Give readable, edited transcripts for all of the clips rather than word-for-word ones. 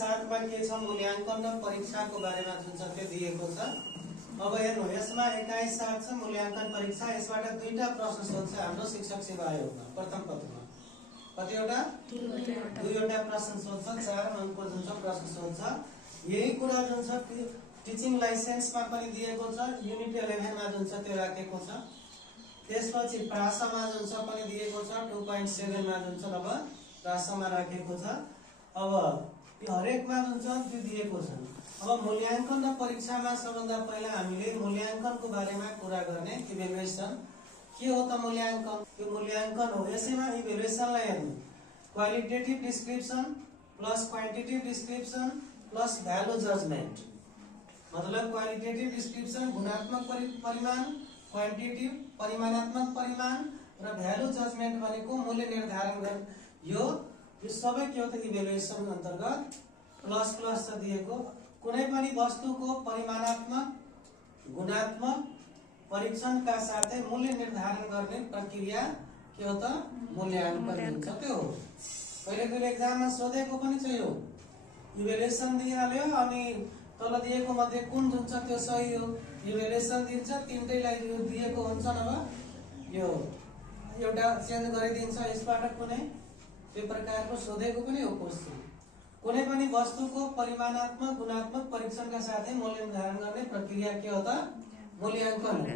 7 मा के छ मूल्याङ्कन र परीक्षाको बारेमा जुन छ त्यो दिएको छ। अब हेर्नु यसमा 21/7 छ मूल्याङ्कन परीक्षा। यसबाट दुईटा प्रश्न सोध्छ हाम्रो शिक्षक सेवा आयोगमा प्रथम पत्रमा। कतिवटा? दुईवटा प्रश्न सोध्छ, 4 अंकको जुन छ प्रश्न सोध्छ। यही कुरा जुन छ टिचिङ लाइसेन्समा पनि दिएको छ, युनिट 11 मा जुन छ त्यो राखेको छ। त्यसपछि प्रासमा जुन छ पनि दिएको छ, 2.7 मा जुन छ अब प्रासमा राखेको छ। अब यो हरेकमा जुन छ त्यो दिएको छ। अब मूल्याङ्कन र परीक्षामा सबभन्दा पहिला हामीले मूल्याङ्कनको बारेमा कुरा गर्ने। इभ्यालुएसन के हो त मूल्याङ्कन? यो मूल्याङ्कन हो। यसैमा इभ्यालुएसनलाई हेर्नु, qualitative description plus quantitative description plus value judgement. मतलब क्वालिटेटिभ डिस्क्रिप्सन गुणात्मक परिमाण, क्वान्टिटेटिभ परिमाणात्मक परिमाण र भ्यालु जजमेन्ट भनेको मूल्य निर्धारण गर्ने। यो सबै के हो त इभ्यालुएसन अन्तर्गत प्लस प्लस छ दिएको। कुनै पनि वस्तुको परिमाणात्मक गुणात्मक परीक्षणका साथै मूल्य निर्धारण गर्ने प्रक्रिया के हो त मूल्याङ्कन हुन्छ। त्यो हो कहिले एक्जाममा सोधेको पनि छ। यो इभ्यालुएसन दिइहाल्यो अनि तल दिएको मध्ये कुन जुन छ त्यो सही हो। इभ्यालुएसन दिन्छ, तीनटैलाई यो दिएको हुन्छ। नभए यो एउटा चेन्ज गरिदिन्छ यसबाट कुनै त्यो प्रकारको सोधेको पनि हो क्वेशन। कुनै पनि वस्तुको परिमाणात्मक गुणात्मक परीक्षणका साथै मूल्य निर्धारण गर्ने प्रक्रिया के हो त मूल्याङ्कन हो।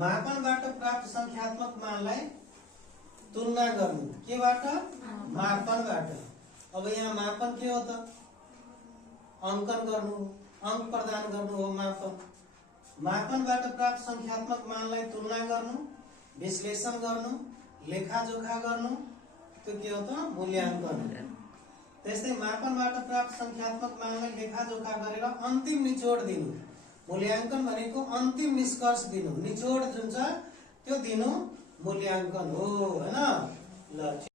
मापनबाट प्राप्त संख्यात्मक मानलाई तुलना गर्नु। केबाट? मापनबाट। अब यहाँ मापन के हो त अंकन गर्नु, अंक प्रदान गर्नु हो मापन। मापनबाट प्राप्त संख्यात्मक मानलाई तुलना गर्नु, विश्लेषण गर्नु, लेखाजोखा गर्नु, त्यो के हो त मूल्याङ्कन। त्यस्तै मापनबाट प्राप्त संख्यात्मक मानलाई लेखाजोखा गरेर अन्तिम निचोड दिनु। मूल्याङ्कन भनेको अन्तिम निष्कर्ष दिनु, निचोड जुन छ त्यो दिनु मूल्याङ्कन हो, हैन? ल